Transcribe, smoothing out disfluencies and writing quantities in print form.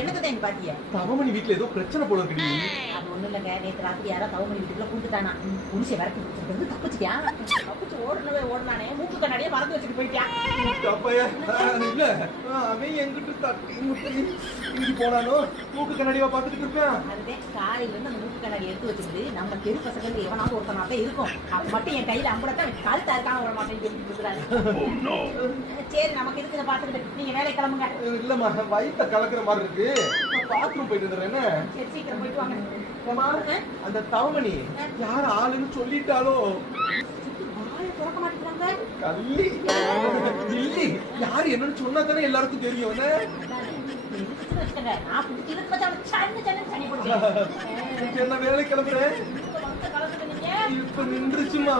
என்னத்தை நீ பாத்திய? தவமணி வீட்டுல ஏதோ பிரச்சனை போல இருக்குடி. அது ஒண்ணு இல்லங்க, நேற்று ராத்திரி யாரோ தவமணி வீட்டுக்குள்ள கூப்பிட்டுட்டானா. புருஷை வரட்டி கொடுத்துட்டு தப்பிச்சிட்டியான். தப்பிச்சு ஓடுனானே மூக்கு கண்ணாடியே மறந்து வச்சுட்டு போயிட்டான். இல்ல அவன் எங்கிட்ட தட்டி முட்டி இங்க போனானோ மூக்கு கண்ணாடியா பாத்துட்டு இருப்பேன். அதுதான் காலையில இருந்து அந்த மூக்கு கண்ணாடி எடுத்து வச்சுட்டு நம்ம தெரு பசங்க எவனாவது ஒருத்தனாதான் இருக்கும். அது மட்டும் என் கையில அம்படத்தான் கழுத்தா இருக்கான விட மாட்டேன்னு சொல்லிட்டு இருக்கிறாரு. சரி நமக்கு இருக்கிறத பாத்துக்கிட்டு நீங்க வேலை கிளம்புங்க. இல்லம்மா வயிற்ற கலக்குற மாதிரி இருக்கு, பாத்ரூம் போயிட்டு வந்துடுறேன். சரி சீக்கிரம் போயிட்டு வாங்க. அந்த தவமணி யார் ஆளுன்னு சொல்லிட்டாலோ? திறக்க மாட்டேங்கிறாங்க. கள்ளி இல்லி யாரு என்னன்னு சொன்னா தானே எல்லாருக்கும் தெரியும். என்ன வேலை கிளம்புறேன் இப்ப நின்றுச்சுமா.